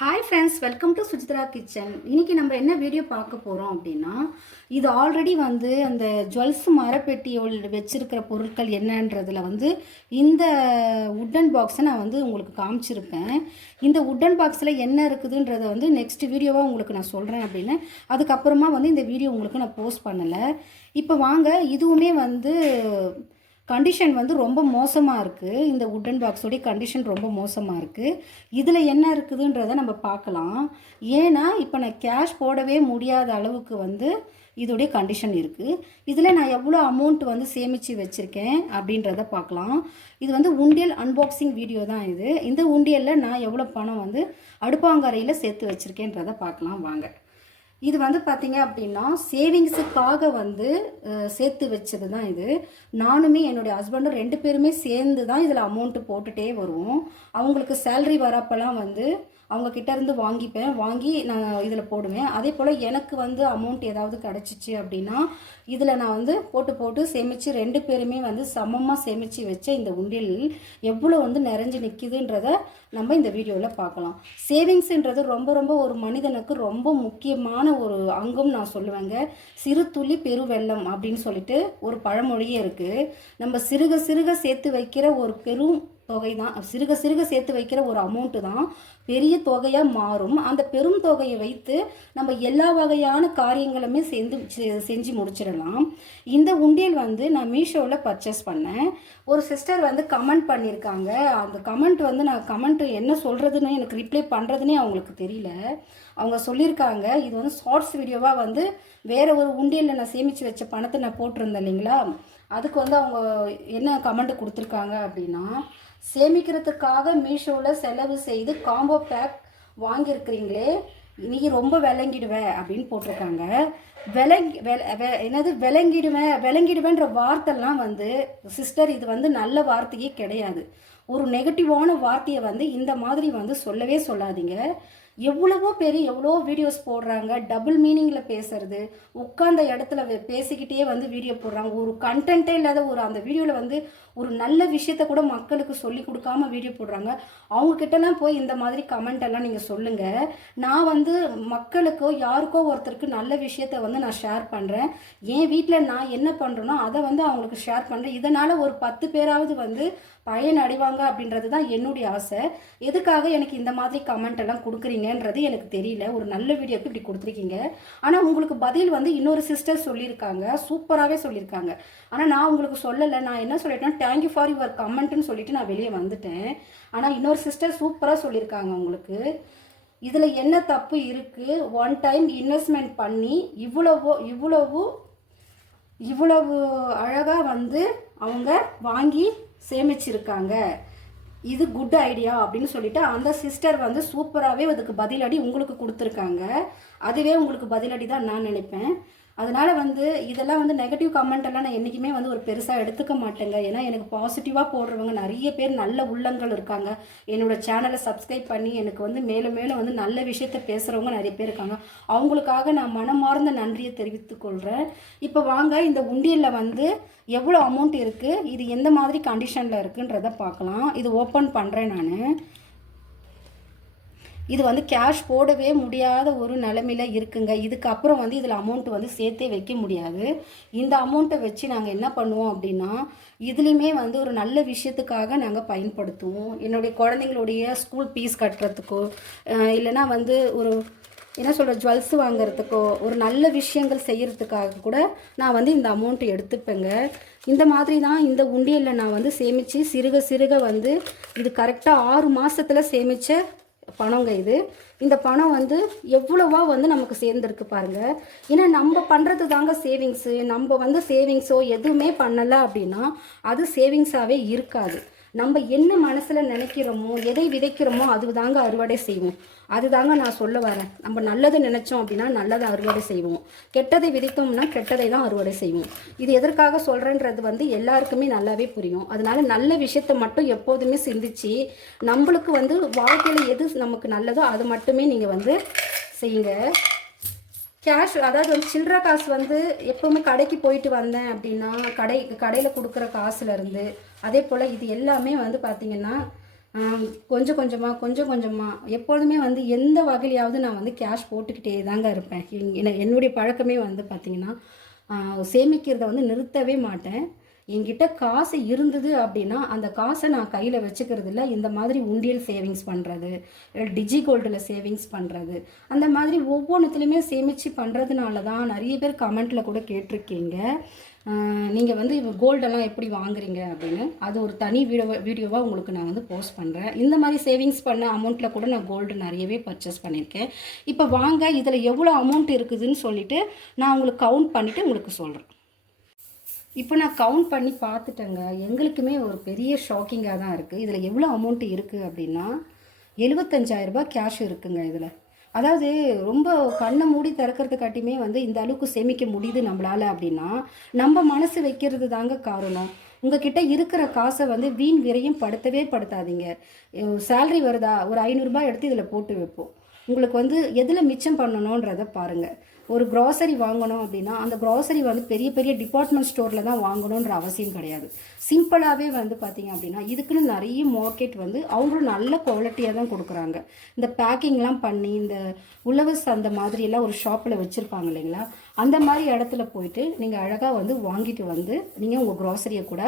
Hi friends welcome to Sujithra kitchen இன்றைக்கி நம்ம என்ன வீடியோ பார்க்க போகிறோம் அப்படின்னா இது ஆல்ரெடி வந்து அந்த ஜுவல்ஸ் மரப்பெட்டியோல் வச்சுருக்கிற பொருட்கள் என்னன்றதில் வந்து இந்த உட்டன் பாக்ஸை நான் வந்து உங்களுக்கு காமிச்சிருப்பேன். இந்த உட்டன் பாக்ஸில் என்ன இருக்குதுன்றத வந்து நெக்ஸ்ட் வீடியோவாக உங்களுக்கு நான் சொல்கிறேன் அப்படின்னு. அதுக்கப்புறமா வந்து இந்த வீடியோ உங்களுக்கு நான் போஸ்ட் பண்ணலை. இப்போ வாங்க இதுவுமே வந்து கண்டிஷன் வந்து ரொம்ப மோசமாக இருக்குது இந்த உட்டன் பாக்ஸோடைய கண்டிஷன் ரொம்ப மோசமாக இருக்குது இதில் என்ன இருக்குதுன்றதை நம்ம பார்க்கலாம். ஏன்னா இப்போ நான் கேஷ் போடவே முடியாத அளவுக்கு வந்து இதோடைய கண்டிஷன் இருக்குது இதில் நான் எவ்வளோ அமௌண்ட் வந்து சேமித்து வச்சுருக்கேன் அப்படின்றத பார்க்கலாம். இது வந்து உண்டியல் அன்பாக்சிங் வீடியோ தான் இது. இந்த உண்டியலில் நான் எவ்வளோ பணம் வந்து அடுப்பாங்கரையில் சேர்த்து வச்சுருக்கேன்றதை பார்க்கலாம். வாங்க. இது வந்து பார்த்தீங்க அப்படின்னா சேவிங்ஸுக்காக வந்து சேர்த்து வச்சது தான் இது. நானுமே என்னுடைய ஹஸ்பண்டும் ரெண்டு பேருமே சேர்ந்து தான் இதில் அமௌண்ட்டு போட்டுகிட்டே வருவோம். அவங்களுக்கு சேல்ரி வரப்பெல்லாம் வந்து அவங்க இருந்து வாங்கிப்பேன். வாங்கி நான் இதில் போடுவேன். அதே போல் எனக்கு வந்து அமௌண்ட் ஏதாவது கிடச்சிச்சு அப்படின்னா இதில் நான் வந்து போட்டு போட்டு சேமித்து ரெண்டு பேருமே வந்து சமமாக சேமித்து வச்ச இந்த உண்டியல் எவ்வளோ வந்து நிறைஞ்சு நிற்கிதுன்றத நம்ம இந்த வீடியோவில் பார்க்கலாம். சேவிங்ஸுன்றது ரொம்ப ரொம்ப ஒரு மனிதனுக்கு ரொம்ப முக்கியமான ஒரு அங்கம் நான் சொல்லுவேங்க. சிறு துளி பெருவெள்ளம் அப்படின்னு சொல்லிட்டு ஒரு பழமொழியே இருக்குது நம்ம சிறுக சிறுக சேர்த்து வைக்கிற ஒரு பெரும் தொகை தான் சிறுக சிறுக சேர்த்து வைக்கிற ஒரு அமௌண்ட்டு தான் பெரிய தொகையாக மாறும். அந்த பெரும் தொகையை வைத்து நம்ம எல்லா வகையான காரியங்களுமே சேர்ந்து செ- செஞ்சு முடிச்சிடலாம். இந்த உண்டியல் வந்து நான் மீஷோவில் பர்ச்சேஸ் பண்ணேன். ஒரு சிஸ்டர் வந்து கமெண்ட் பண்ணியிருக்காங்க. அந்த கமெண்ட் வந்து நான் கமெண்ட் என்ன சொல்கிறதுன்னு எனக்கு ரிப்ளை பண்ணுறதுனே அவங்களுக்கு தெரியல. அவங்க சொல்லியிருக்காங்க இது வந்து ஷார்ட்ஸ் வீடியோவாக வந்து வேறு ஒரு உண்டியலில் நான் சேமித்து வச்ச பணத்தை நான் போட்டிருந்தேன் இல்லைங்களா? அதுக்கு வந்து அவங்க என்ன கமெண்ட் கொடுத்துருக்காங்க அப்படின்னா சேமிக்கிறதுக்காக மீஷோவில் செலவு செய்து காம்போ பேக் வாங்கியிருக்கிறீங்களே நீ ரொம்ப விளங்கிடுவேன் அப்படின்னு போட்டிருக்காங்க. விளங்கி என்னது விளங்கிடுவேன் விளங்கிடுவேன்ற வார்த்தைலாம் வந்து சிஸ்டர் இது வந்து நல்ல வார்த்தையே கிடையாது. ஒரு நெகட்டிவான வார்த்தையை வந்து இந்த மாதிரி வந்து சொல்லவே சொல்லாதீங்க. எவ்வளவோ பேர் எவ்வளோ வீடியோஸ் போடுறாங்க டபுள் மீனிங்கில் பேசுறது உட்கார்ந்த இடத்துல பேசிக்கிட்டே வந்து வீடியோ போடுறாங்க. ஒரு கண்டென்ட்டே இல்லாத ஒரு அந்த வீடியோவில் வந்து ஒரு நல்ல விஷயத்த கூட மக்களுக்கு சொல்லி கொடுக்காம வீடியோ போடுறாங்க. அவங்கக்கிட்டலாம் போய் இந்த மாதிரி கமெண்ட் எல்லாம் நீங்கள் சொல்லுங்கள் நான் வந்து மக்களுக்கோ யாருக்கோ ஒருத்தருக்கு நல்ல விஷயத்த வந்து நான் ஷேர் பண்ணுறேன் என் வீட்டில் நான் என்ன பண்ணுறேனோ அதை வந்து அவங்களுக்கு ஷேர் பண்ணுறேன் இதனால் ஒரு பத்து பேராவது வந்து பயன் அடைவாங்க அப்படின்றது தான் என்னுடைய ஆசை. எதுக்காக எனக்கு இந்த மாதிரி கமெண்ட் எல்லாம் கொடுக்குறீங்கன்றது எனக்கு தெரியல. ஒரு நல்ல வீடியோக்கு இப்படி கொடுத்துருக்கீங்க. ஆனால் உங்களுக்கு பதில் வந்து இன்னொரு சிஸ்டர் சொல்லியிருக்காங்க. சூப்பராகவே சொல்லியிருக்காங்க. ஆனால் நான் உங்களுக்கு சொல்லலை. நான் என்ன சொல்லிட்டேன் தேங்க்யூ ஃபார் யுவர் கமெண்ட்னு சொல்லிட்டு நான் வெளியே வந்துட்டேன். ஆனால் இன்னொரு சிஸ்டர் சூப்பராக சொல்லியிருக்காங்க உங்களுக்கு. இதில் என்ன தப்பு இருக்குது ஒன் டைம் இன்வெஸ்ட்மெண்ட் பண்ணி இவ்வளவோ இவ்வளவு இவ்வளவு அழகாக வந்து அவங்க வாங்கி சேமிச்சிருக்காங்க. இது குட் ஐடியா அப்படின்னு சொல்லிட்டு அந்த சிஸ்டர் வந்து சூப்பராகவே அதுக்கு பதிலடி உங்களுக்கு கொடுத்துருக்காங்க. அதுவே உங்களுக்கு பதிலடி தான் நான் நினைப்பேன். அதனால் வந்து இதெல்லாம் வந்து நெகட்டிவ் கமெண்ட் எல்லாம் நான் என்றைக்குமே வந்து ஒரு பெருசாக எடுத்துக்க மாட்டேங்க. ஏன்னா எனக்கு பாசிட்டிவாக போடுறவங்க நிறைய பேர் நல்ல உள்ளங்கள் இருக்காங்க. என்னோடய சேனலை சப்ஸ்கிரைப் பண்ணி எனக்கு வந்து மேலும் மேலும் வந்து நல்ல விஷயத்த பேசுகிறவங்க நிறைய பேர் இருக்காங்க. அவங்களுக்காக நான் மனமார்ந்த நன்றியை தெரிவித்துக் கொள்கிறேன் இப்போ வாங்க இந்த உண்டியலில் வந்து எவ்வளோ அமௌண்ட் இருக்குது இது எந்த மாதிரி கண்டிஷனில் இருக்குன்றத பார்க்கலாம். இது ஓப்பன் பண்ணுறேன் நான். இது வந்து கேஷ் போடவே முடியாத ஒரு நிலமையில இருக்குங்க. இதுக்கப்புறம் வந்து இதில் அமௌண்ட் வந்து சேர்த்தே வைக்க முடியாது. இந்த அமௌண்ட்டை வச்சு நாங்கள் என்ன பண்ணுவோம் அப்படின்னா இதுலேயுமே வந்து ஒரு நல்ல விஷயத்துக்காக நாங்கள் பயன்படுத்துவோம். என்னுடைய குழந்தைங்களுடைய ஸ்கூல் ஃபீஸ் கட்டுறதுக்கோ இல்லைன்னா வந்து ஒரு என்ன சொல்கிற ஜுவல்ஸ் வாங்குறதுக்கோ ஒரு நல்ல விஷயங்கள் செய்கிறதுக்காக கூட நான் வந்து இந்த அமௌண்ட்டு எடுத்துப்பேங்க. இந்த மாதிரி தான் இந்த உண்டியலில் நான் வந்து சேமித்து சிறுக சிறுக வந்து இது கரெக்டாக ஆறு மாதத்தில் சேமித்த பணங்க இது. இந்த பணம் வந்து எவ்வளவா வந்து நமக்கு சேர்ந்துருக்கு பாருங்கள் ஏன்னா நம்ம பண்ணுறது தாங்க சேவிங்ஸு நம்ம வந்து சேவிங்ஸோ எதுவுமே பண்ணலை அப்படின்னா அது சேவிங்ஸாகவே இருக்காது. நம்ம என்ன மனசில் நினைக்கிறோமோ எதை விதைக்கிறோமோ அது தாங்க அறுவடை செய்வோம். அதுதாங்க நான் சொல்ல வரேன். நம்ம நல்லது நினைச்சோம் அப்படின்னா நல்லதை அறுவடை செய்வோம். கெட்டதை விதைத்தோம்னா கெட்டதை தான் அறுவடை செய்வோம். இது எதற்காக சொல்கிறேன்றது வந்து எல்லாருக்குமே நல்லாவே புரியும். அதனால நல்ல விஷயத்த மட்டும் எப்போதுமே சிந்திச்சு நம்மளுக்கு வந்து வாழ்க்கையில் எது நமக்கு நல்லதோ அது மட்டுமே நீங்கள் வந்து செய்யுங்க. கேஷ் அதாவது வந்து சில்லற காசு வந்து எப்பவுமே கடைக்கு போயிட்டு வந்தேன் அப்படின்னா கடை கடையில் கொடுக்குற காசுலேருந்து அதே போல் இது எல்லாமே வந்து பார்த்திங்கன்னா கொஞ்சம் கொஞ்சமாக கொஞ்சம் கொஞ்சமாக எப்பொழுதுமே வந்து எந்த வகையிலையாவது நான் வந்து கேஷ் போட்டுக்கிட்டே தாங்க இருப்பேன். என்னுடைய பழக்கமே வந்து பார்த்திங்கன்னா சேமிக்கிறத வந்து நிறுத்தவே மாட்டேன். என்கிட்ட காசு இருந்தது அப்படின்னா அந்த காசை நான் கையில் வச்சுக்கிறது இல்லை இந்த மாதிரி உண்டியல் சேவிங்ஸ் பண்ணுறது டிஜி கோல்டில் சேவிங்ஸ் பண்ணுறது அந்த மாதிரி ஒவ்வொன்றுத்துலையுமே சேமித்து பண்ணுறதுனால தான் நிறைய பேர் கமெண்ட்டில் கூட கேட்டிருக்கீங்க. நீங்கள் வந்து கோல்டெல்லாம் எப்படி வாங்குறீங்க அப்படின்னு. அது ஒரு தனி வீடியோ வீடியோவாக உங்களுக்கு நான் வந்து போஸ்ட் பண்ணுறேன் இந்த மாதிரி சேவிங்ஸ் பண்ண அமௌண்ட்டில் கூட நான் கோல்டு நிறையவே பர்ச்சேஸ் பண்ணியிருக்கேன். இப்போ வாங்க இதில் எவ்வளோ அமௌண்ட் இருக்குதுன்னு சொல்லிவிட்டு நான் உங்களுக்கு கவுண்ட் பண்ணிவிட்டு உங்களுக்கு சொல்கிறேன் இப்போ நான் கவுண்ட் பண்ணி பார்த்துட்டேங்க. எங்களுக்குமே ஒரு பெரிய ஷாக்கிங்காக தான் இருக்குது இதில் எவ்வளோ அமௌண்ட் இருக்குது அப்படின்னா 75000 ரூபாய் கேஷ் இருக்குங்க இதில். அதாவது ரொம்ப கண்ணை மூடி திறக்கிறதுக்காட்டியுமே வந்து இந்த அளவுக்கு சேமிக்க முடியுது நம்மளால அப்படின்னா நம்ம மனசு வைக்கிறது தாங்க காரணம். உங்ககிட்ட இருக்கிற காசை வந்து வீண் விரையும் படுத்தவே படுத்தாதீங்க. சேல்ரி வருதா? ஒரு ஐநூறுரூபா எடுத்து இதில் போட்டு வைப்போம். உங்களுக்கு வந்து எதில் மிச்சம் பண்ணணுன்றதை பாருங்கள் ஒரு க்ராசரி வாங்கணும் அப்படின்னா அந்த க்ராசரி வந்து பெரிய பெரிய டிபார்ட்மெண்ட் ஸ்டோரில் தான் வாங்கணுன்ற அவசியம் கிடையாது. சிம்பிளாகவே வந்து பார்த்திங்க அப்படின்னா இதுக்குன்னு நிறைய மார்க்கெட் வந்து அவங்களும் நல்ல குவாலிட்டியாக தான் கொடுக்குறாங்க. இந்த பேக்கிங்லாம் பண்ணி இந்த உழவு அந்த மாதிரியெல்லாம் ஒரு ஷாப்பில் வச்சுருப்பாங்க இல்லைங்களா? அந்த மாதிரி இடத்துல போயிட்டு நீங்கள் அழகாக வந்து வாங்கிட்டு வந்து நீங்கள் உங்கள் க்ராசரியை கூட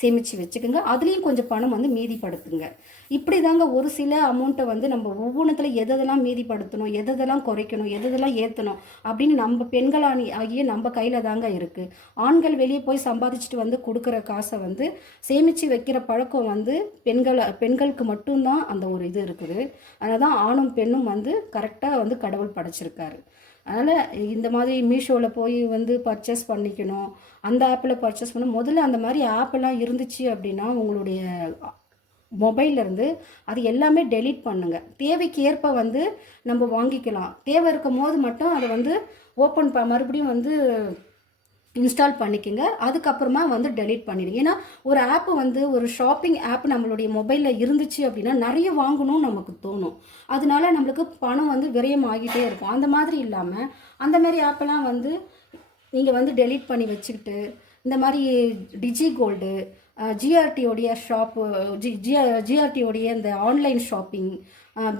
சேமித்து வச்சுக்கோங்க. அதுலேயும் கொஞ்சம் பணம் வந்து மீதிப்படுத்துங்க. இப்படி தாங்க ஒரு சில அமௌண்ட்டை வந்து நம்ம ஒவ்வொன்றத்தில் எதெல்லாம் மீதிப்படுத்தணும் எதெல்லாம் குறைக்கணும் எதெல்லாம் ஏற்றணும் அப்படி அப்படின்னு நம்ம பெண்களானி ஆகிய நம்ம கையில் தாங்க இருக்குது ஆண்கள் வெளியே போய் சம்பாதிச்சுட்டு வந்து கொடுக்குற காசை வந்து சேமித்து வைக்கிற பழக்கம் வந்து பெண்கள் பெண்களுக்கு மட்டும்தான் அந்த ஒரு இது இருக்குது. அதனால் தான் ஆணும் பெண்ணும் வந்து கரெக்டாக வந்து கடவுள் படைச்சிருக்காரு. அதனால் இந்த மாதிரி மீஷோவில் போய் வந்து பர்ச்சேஸ் பண்ணிக்கணும். அந்த ஆப்பில் பர்ச்சேஸ் பண்ண முதல்ல அந்த மாதிரி ஆப்பெல்லாம் இருந்துச்சு அப்படின்னா உங்களுடைய மொபைல்லேருந்து அது எல்லாமே டெலீட் பண்ணுங்கள் தேவைக்கு ஏற்ப வந்து நம்ம வாங்கிக்கலாம். தேவை இருக்கும் போது மட்டும் அதை வந்து ஓப்பன் ப மறுபடியும் வந்து இன்ஸ்டால் பண்ணிக்கோங்க. அதுக்கப்புறமா வந்து டெலீட் பண்ணிடுங்க. ஏன்னா ஒரு ஆப் வந்து ஒரு ஷாப்பிங் ஆப் நம்மளுடைய மொபைலில் இருந்துச்சு அப்படின்னா நிறைய வாங்கணும்னு நமக்கு தோணும். அதனால நம்மளுக்கு பணம் வந்து விரயம் ஆகிட்டே இருக்கும். அந்த மாதிரி இல்லாமல் அந்த மாதிரி ஆப்பெல்லாம் வந்து நீங்கள் வந்து டெலீட் பண்ணி வச்சுக்கிட்டு இந்த மாதிரி டிஜி கோல்டு ஜிஆர்டியோடைய ஷாப்பு ஜி ஜிஆ ஜிஆர்டியோடைய இந்த online shopping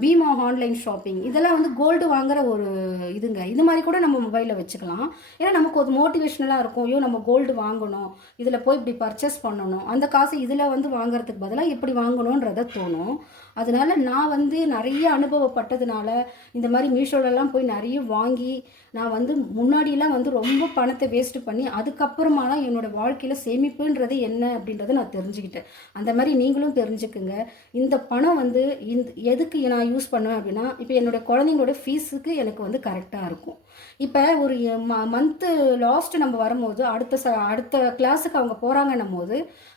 Bhima online shopping. இதெல்லாம் வந்து கோல்டு வாங்குற ஒரு இதுங்க. இது மாதிரி கூட நம்ம மொபைலில் வச்சுக்கலாம். ஏன்னா நமக்கு ஒரு மோட்டிவேஷ்னலாக இருக்கும். ஐயோ நம்ம கோல்டு வாங்கணும். இதில் போய் இப்படி பர்ச்சேஸ் பண்ணணும். அந்த காசு இதில் வந்து வாங்குறதுக்கு பதிலாக இப்படி வாங்கணுன்றத தோணும். அதனால நான் வந்து நிறைய அனுபவப்பட்டதுனால இந்த மாதிரி மீஷோலலாம் போய் நிறைய வாங்கி நான் வந்து முன்னாடியெல்லாம் வந்து ரொம்ப பணத்தை வேஸ்ட் பண்ணி அதுக்கப்புறமா தான் என்னோடய வாழ்க்கையில் சேமிப்புன்றது என்ன அப்படின்றத நான் தெரிஞ்சுக்கிட்டேன். அந்த மாதிரி நீங்களும் தெரிஞ்சுக்குங்க. இந்த பணம் வந்து இந்த எதுக்கு நான் யூஸ் பண்ணுவேன் அப்படின்னா இப்போ என்னோட குழந்தைங்களோட ஃபீஸுக்கு எனக்கு வந்து கரெக்டாக இருக்கும். இப்போ ஒரு ம மந்த்து லாஸ்ட்டு நம்ம வரும்போது அடுத்த ச அடுத்த கிளாஸுக்கு அவங்க போகிறாங்கன்னும் போது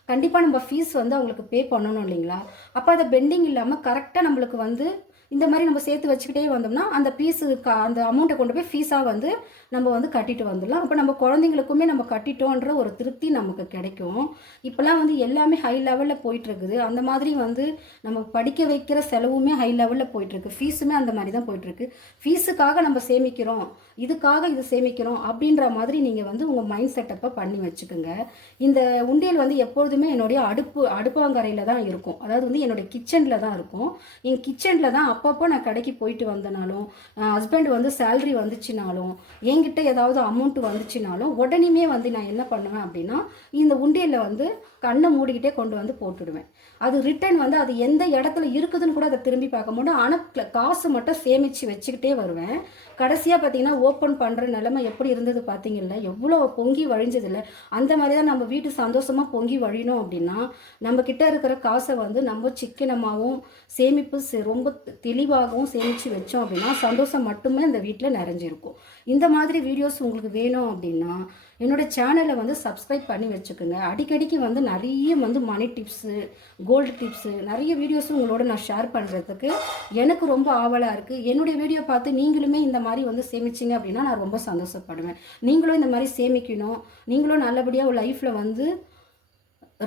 கண்டிப்பாக நம்ம ஃபீஸ் வந்து அவங்களுக்கு பே பண்ணணும் இல்லைங்களா? அப்போ அதை பெண்டிங் இல்லாமல் கரெக்டாக நம்மளுக்கு வந்து இந்த மாதிரி நம்ம சேர்த்து வச்சுக்கிட்டே வந்தோம்னா அந்த பீஸு க அந்த அமௌண்ட்டை கொண்டு போய் ஃபீஸாக வந்து நம்ம வந்து கட்டிட்டு வந்துடலாம். அப்போ நம்ம குழந்தைங்களுக்குமே நம்ம கட்டிட்டோன்ற ஒரு திருப்தி நமக்கு கிடைக்கும். இப்போலாம் வந்து எல்லாமே ஹை லெவலில் போயிட்டுருக்குது. அந்த மாதிரி வந்து நம்ம படிக்க வைக்கிற செலவுமே ஹை லெவலில் போயிட்டுருக்கு. ஃபீஸுமே அந்த மாதிரி தான் போயிட்டுருக்கு. ஃபீஸுக்காக நம்ம சேமிக்கிறோம். இதுக்காக இது சேமிக்கிறோம் அப்படின்ற மாதிரி நீங்கள் வந்து உங்கள் மைண்ட் செட்டப்பை பண்ணி வச்சுக்கோங்க. இந்த உண்டியல் வந்து எப்பொழுதுமே என்னுடைய அடுப்பு அடுப்பாங்கரையில் தான் இருக்கும். அதாவது வந்து என்னுடைய கிச்சனில் தான் இருக்கும். என் கிச்சனில் தான் அப்பப்போ நான் கடைக்கு போயிட்டு வந்தனாலும் ஹஸ்பண்ட் வந்து சேல்ரி வந்துச்சுனாலும் என்கிட்ட ஏதாவது அமௌண்ட் வந்துச்சுனாலும் உடனேமே வந்து நான் என்ன பண்ணுவேன் அப்படின்னா இந்த உண்டியலில் வந்து கண்ணை மூடிக்கிட்டே கொண்டு வந்து போட்டுடுவேன். அது ரிட்டர்ன் வந்து அது எந்த இடத்துல இருக்குதுன்னு கூட அதை திரும்பி பார்க்க முடியும். ஆனால் காசு மட்டும் சேமித்து வச்சுக்கிட்டே வருவேன். கடைசியாக பார்த்தீங்கன்னா ஓப்பன் பண்ணுற நிலைமை எப்படி இருந்தது பார்த்தீங்கல்ல எவ்வளோ பொங்கி வழிஞ்சதில்ல. அந்த மாதிரி தான் நம்ம வீட்டு சந்தோஷமாக பொங்கி வழினோம் அப்படின்னா நம்ம கிட்ட இருக்கிற காசை வந்து நம்ம சிக்கனமாகவும் சேமிப்பு ரொம்ப தெளிவாகவும் சேமித்து வச்சோம் அப்படின்னா சந்தோஷம் மட்டுமே இந்த வீட்டில் நிறைஞ்சிருக்கும். இந்த மாதிரி வீடியோஸ் உங்களுக்கு வேணும் அப்படின்னா என்னோட சேனலை வந்து சப்ஸ்கிரைப் பண்ணி வச்சுக்கோங்க. அடிக்கடிக்கு வந்து நிறைய வந்து மணி டிப்ஸு கோல்டு டிப்ஸு நிறைய வீடியோஸும் உங்களோட நான் ஷேர் பண்ணுறதுக்கு எனக்கு ரொம்ப ஆவலாக இருக்குது என்னுடைய வீடியோ பார்த்து நீங்களுமே இந்த மாதிரி வந்து சேமிச்சிங்க அப்படின்னா நான் ரொம்ப சந்தோஷப்படுவேன். நீங்களும் இந்த மாதிரி சேமிக்கணும். நீங்களும் நல்லபடியாக லைஃப்பில் வந்து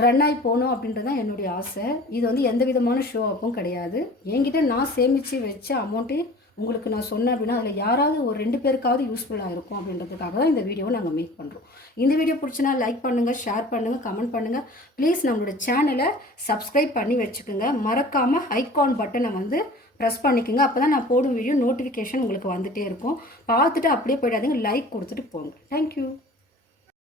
ரன் ஆகி போகணும் அப்படின்றது தான் என்னுடைய ஆசை. இது வந்து எந்த விதமான ஷோ அப்பும் கிடையாது. என்கிட்ட நான் சேமித்து வச்ச அமௌண்ட்டே உங்களுக்கு நான் சொன்னேன் அப்படின்னா அதில் யாராவது ஒரு ரெண்டு பேருக்காவது யூஸ்ஃபுல்லாக இருக்கும் அப்படின்றதுக்காக தான் இந்த வீடியோவை நாங்கள் மேக் பண்ணுறோம் இந்த வீடியோ பிடிச்சினா லைக் பண்ணுங்கள் ஷேர் பண்ணுங்கள் கமெண்ட் பண்ணுங்கள் ப்ளீஸ் நம்மளோட சேனலை சப்ஸ்கிரைப் பண்ணி வச்சுக்கோங்க. மறக்காமல் ஐகான் பட்டனை வந்து ப்ரெஸ் பண்ணிக்கோங்க. அப்போ தான் நான் போடும் வீடியோ நோட்டிஃபிகேஷன் உங்களுக்கு வந்துகிட்டே இருக்கும். பார்த்துட்டு அப்படியே போயிடாதீங்க. லைக் கொடுத்துட்டு போங்க. தேங்க்யூ